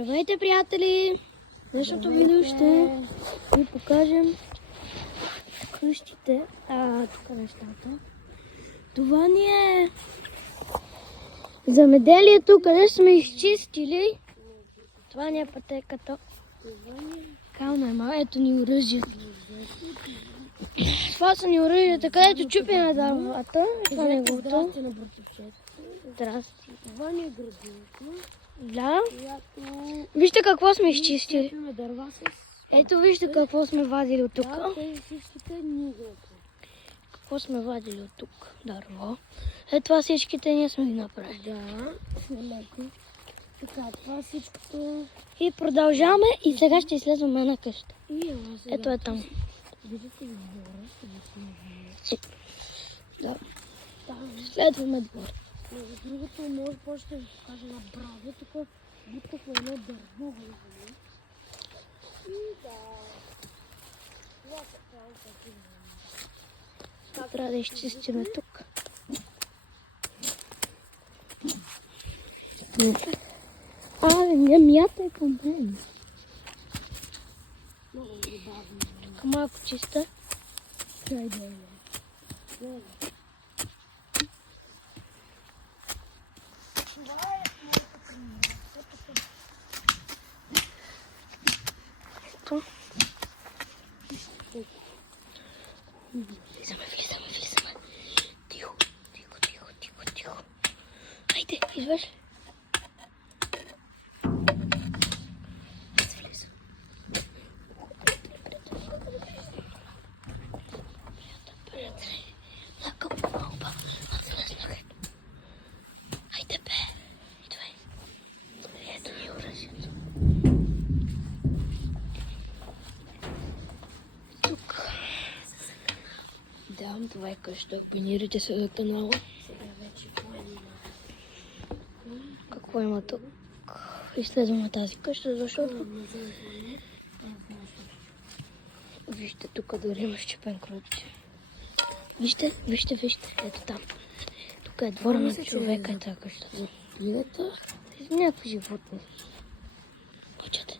Здравейте, приятели! В днешното видео ще ви покажем къщите. Тук нещата. Това ни е замеделието, къде сме изчистили. Това ни е пътеката. Кално е малко. Ето ни оръжията. Това са ни оръжията, където чупиме дървата. Това не е готово. Здрасти на братовчет. Здрасти. Това ни е градинка, Да. която Вижте какво сме изчистили. чупиме дърва с... Ето вижте какво сме вадили от тук. Да, тези всичките ни играта. Какво сме вадили от тук? Дърво. Ето това всичките ние сме ги направили. Да, леко. Така, това всичкото... И продължаваме и сега ще изследваме една къща. И ела сега. Ето е там. Виждате ли двора? Да. Следваме двор. Между другото, може повече да ви покажа една браза. Тук бутахме едно дърво. И да... Това се прави такива. Трябва да изчистиме тук. Не мятай по мен. Много забавно. Тук малко чиста. Дай да е. Ето. Влизаме. Тихо. Хайде, извърши. Аз влизам. Приятели. Лака малба. Аз влезнах. Хайде бе. Идвай. Ето ми оръжието. Тук. Да, това е къща. Абонирайте се за канала. Сега вече поема. Какво има тук? Изследваме тази къща, защото... Вижте, тук дори има щепен ключ. Вижте. Ето там. Тук е двора на човека и тази къща. Пилета? Някакви животни. Почете.